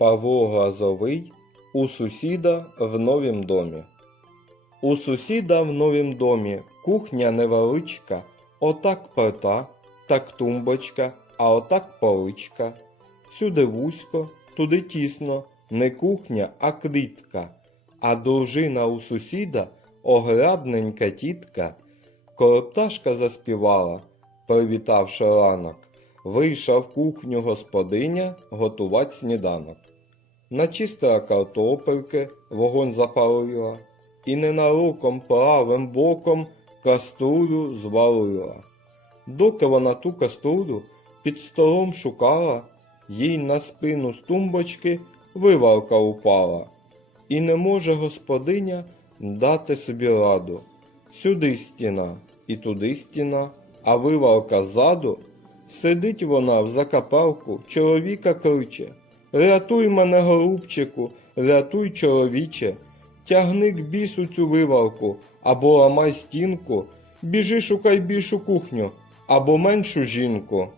Павло Глазовий у сусіда в новім домі. У сусіда в новім домі кухня невеличка, отак плита, так тумбочка, а отак поличка. Сюди вузько, туди тісно, не кухня, а клітка. А дружина у сусіда оглядненька тітка. Коли пташка заспівала, привітавши ранок, вийшла в кухню господиня готувати сніданок. Начистила картопельки, вогонь запалила, і ненароком правим боком каструлю звалила. Доки вона ту каструлю під столом шукала, їй на спину з тумбочки вивалка упала. І не може господиня дати собі раду. Сюди стіна і туди стіна, а вивалка ззаду. Сидить вона в закапелку, чоловіка кличе. Рятуй мене, голубчику, рятуй, чоловіче, тягни к бісу цю вивалку, або ламай стінку, біжи шукай більшу кухню, або меншу жінку.